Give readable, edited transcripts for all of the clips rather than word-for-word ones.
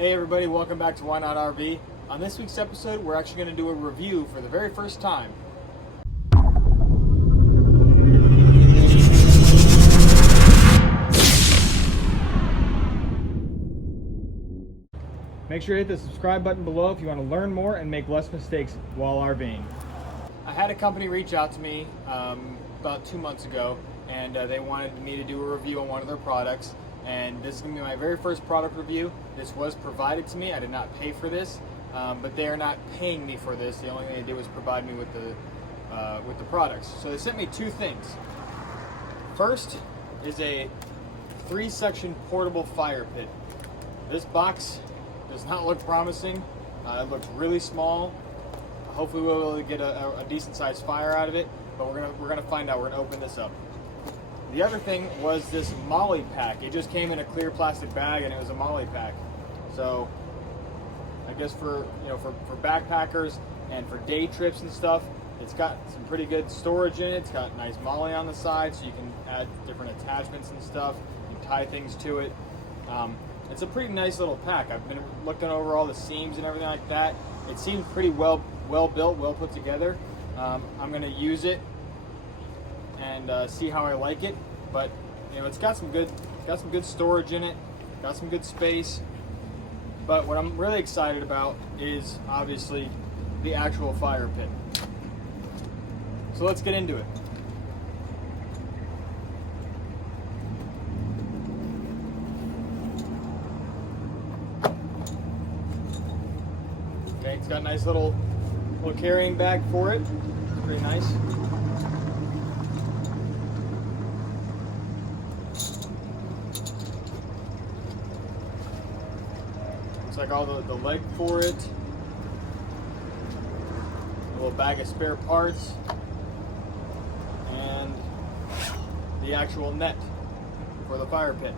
Hey everybody, welcome back to Why Not RV. On this week's episode, we're actually going to do a review for the very first time. Make sure to hit the subscribe button below if you want to learn more and make less mistakes while RVing. I had a company reach out to me about 2 months ago, and they wanted me to do a review on one of their products. And this is going to be my very first product review. This was provided to me. I did not pay for this, but they are not paying me for this. The only thing they did was provide me with the products. So they sent me two things. First is a 3-section portable fire pit. This box does not look promising. It looks really small. Hopefully we'll be able to get a decent sized fire out of it, but we're gonna find out. We're gonna open this up. The other thing was this MOLLE pack. It just came in a clear plastic bag, and it was a MOLLE pack. So I guess for backpackers and for day trips and stuff, it's got some pretty good storage in it. It's got nice MOLLE on the side, so you can add different attachments and stuff. You can tie things to it. It's a pretty nice little pack. I've been looking over all the seams and everything like that. It seems pretty well built, well put together. I'm going to use it and see how I like it. But it's got some good storage in it, got some good space. But what I'm really excited about is obviously the actual fire pit. So let's get into it. Okay, it's got a nice little carrying bag for it. It's pretty nice. Looks like all the leg for it. A little bag of spare parts. And the actual net for the fire pit.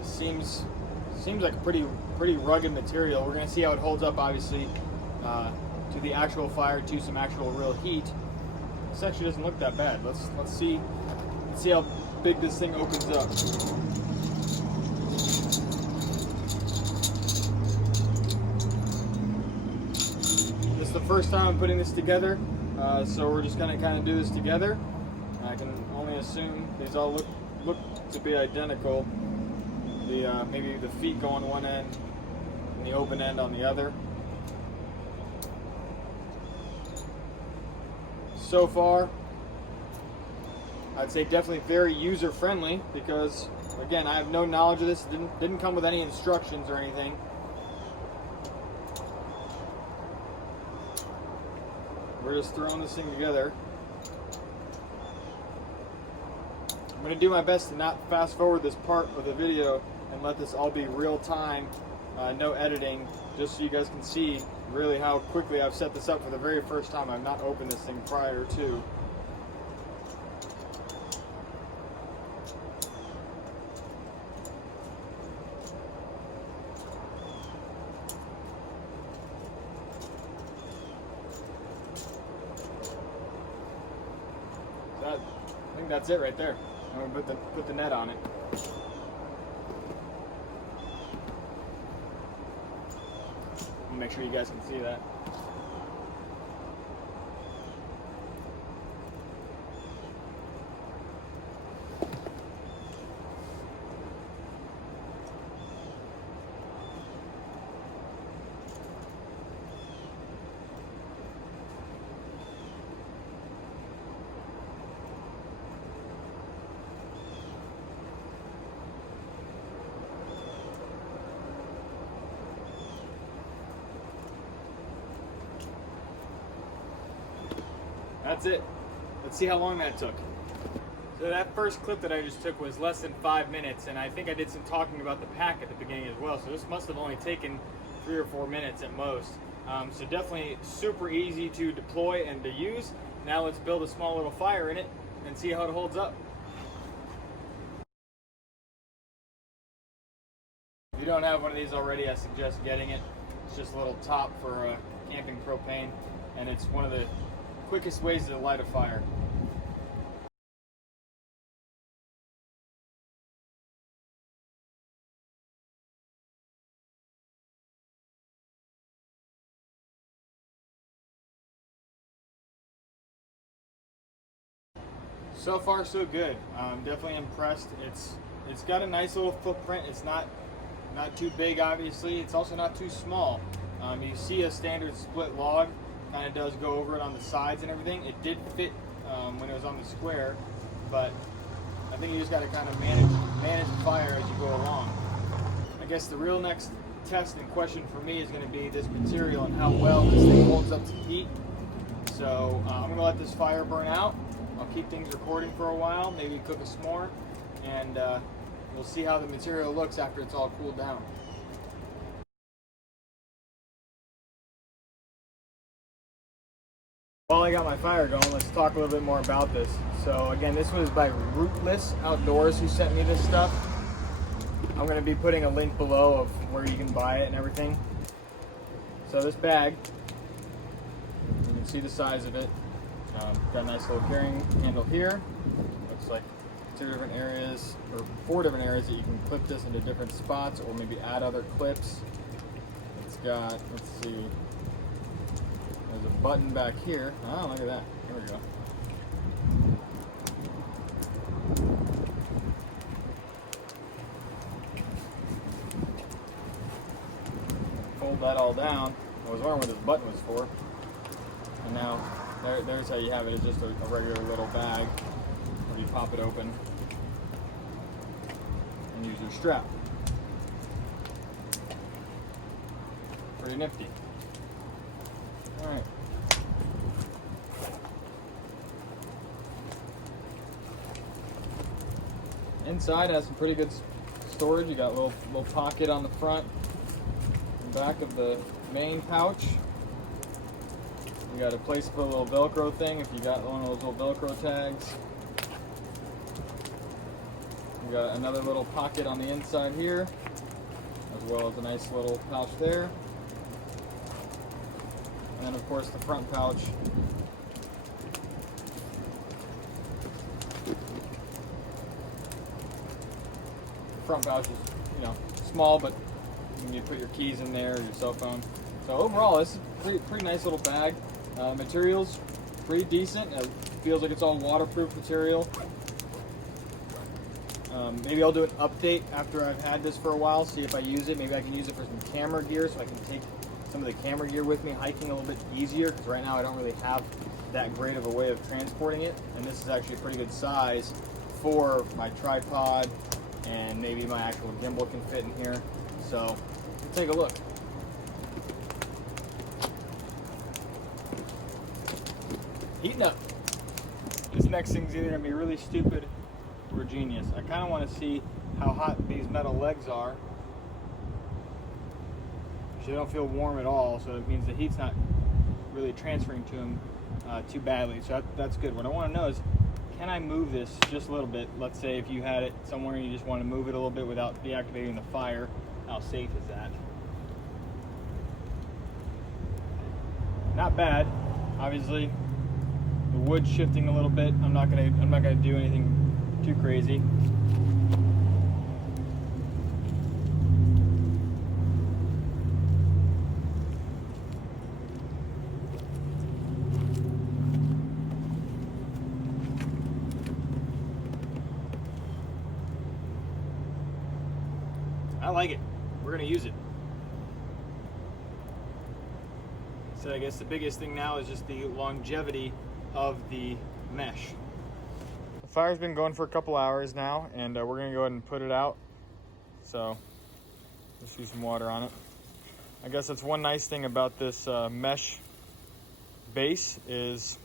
This seems like a pretty rugged material. We're going to see how it holds up, obviously, to the actual fire, to some actual real heat. This actually doesn't look that bad. Let's see how big this thing opens up. This is the first time I'm putting this together, so we're just going to kind of do this together. I can only assume these all look to be identical. Maybe the feet go on one end and the open end on the other. So far, I'd say definitely very user-friendly because, again, I have no knowledge of this. It didn't come with any instructions or anything. We're just throwing this thing together. I'm going to do my best to not fast forward this part of the video and let this all be real time, no editing, just so you guys can see really how quickly I've set this up for the very first time. I've not opened this thing prior to. I think that's it right there. I'm going to put the net on it. I'll make sure you guys can see that. That's it. Let's see how long that took. So that first clip that I just took was less than 5 minutes, and I think I did some talking about the pack at the beginning as well, so this must have only taken 3 or 4 minutes at most. So definitely super easy to deploy and to use. Now let's build a small little fire in it and see how it holds up. If you don't have one of these already, I suggest getting it. It's just a little top for camping propane, and it's one of the quickest ways to light a fire. So far so good. I'm definitely impressed. It's got a nice little footprint. It's not too big, obviously. It's also not too small. You see a standard split log kind of does go over it on the sides and everything. It did fit when it was on the square, but I think you just got to kind of manage the fire as you go along. I guess the real next test and question for me is going to be this material and how well this thing holds up to heat. So I'm going to let this fire burn out. I'll keep things recording for a while, maybe cook a s'more, and we'll see how the material looks after it's all cooled down. While I got my fire going, let's talk a little bit more about this. So again, this was by Rootless Outdoors who sent me this stuff. I'm going to be putting a link below of where you can buy it and everything. So this bag, you can see the size of it. Got a nice little carrying handle here. Looks like 2 different areas, or 4 different areas that you can clip this into different spots, or maybe add other clips. It's got, let's see, there's a button back here. Oh, look at that. There we go. Fold that all down. I was wondering what this button was for. And now, there's how you have it. It's just a regular little bag where you pop it open and use your strap. Pretty nifty. Alright. Inside has some pretty good storage. You got a little pocket on the front and back of the main pouch. You got a place to put a little Velcro thing if you got one of those little Velcro tags. You got another little pocket on the inside here, as well as a nice little pouch there. And then of course the front pouch. The front pouch is, you know, small, but you can put your keys in there or your cell phone. So overall, this is a pretty nice little bag. Material's pretty decent. It feels like it's all waterproof material. Maybe I'll do an update after I've had this for a while, see if I use it. Maybe I can use it for some camera gear so I can take some of the camera gear with me hiking a little bit easier, because right now I don't really have that great of a way of transporting it. And this is actually a pretty good size for my tripod, and maybe my actual gimbal can fit in here. So let's take a look. Heating up. This next thing's either gonna be really stupid or genius. I kind of want to see how hot these metal legs are. They don't feel warm at all, so it means the heat's not really transferring to them too badly. So that's good. What I want to know is, can I move this just a little bit? Let's say if you had it somewhere and you just want to move it a little bit without deactivating the fire, how safe is that? Not bad. Obviously, the wood's shifting a little bit. I'm not gonna do anything too crazy. I like it. We're gonna use it. So I guess the biggest thing now is just the longevity of the mesh. The fire's been going for a couple hours now, and we're gonna go ahead and put it out. So let's use some water on it. I guess that's one nice thing about this mesh base is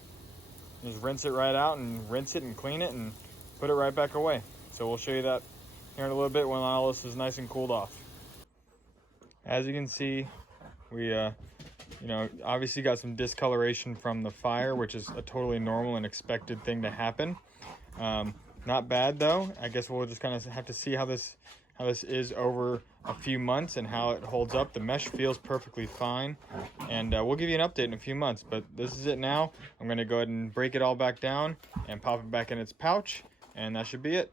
just rinse it right out and rinse it and clean it and put it right back away. So we'll show you that here in a little bit when all this is nice and cooled off. As you can see, we obviously got some discoloration from the fire, which is a totally normal and expected thing to happen. Not bad though. I guess we'll just kind of have to see how this is over a few months and how it holds up. The mesh feels perfectly fine, and we'll give you an update in a few months, but this is it now. I'm going to go ahead and break it all back down and pop it back in its pouch, and that should be it.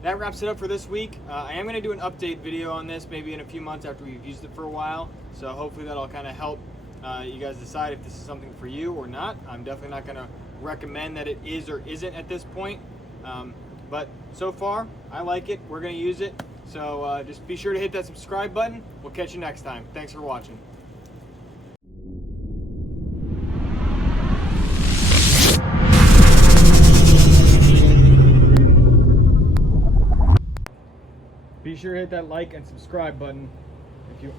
That wraps it up for this week. I am going to do an update video on this maybe in a few months after we've used it for a while, so hopefully that'll kind of help You guys decide if this is something for you or not. I'm definitely not going to recommend that it is or isn't at this point. But so far, I like it. We're going to use it. So just be sure to hit that subscribe button. We'll catch you next time. Thanks for watching. Be sure to hit that like and subscribe button if you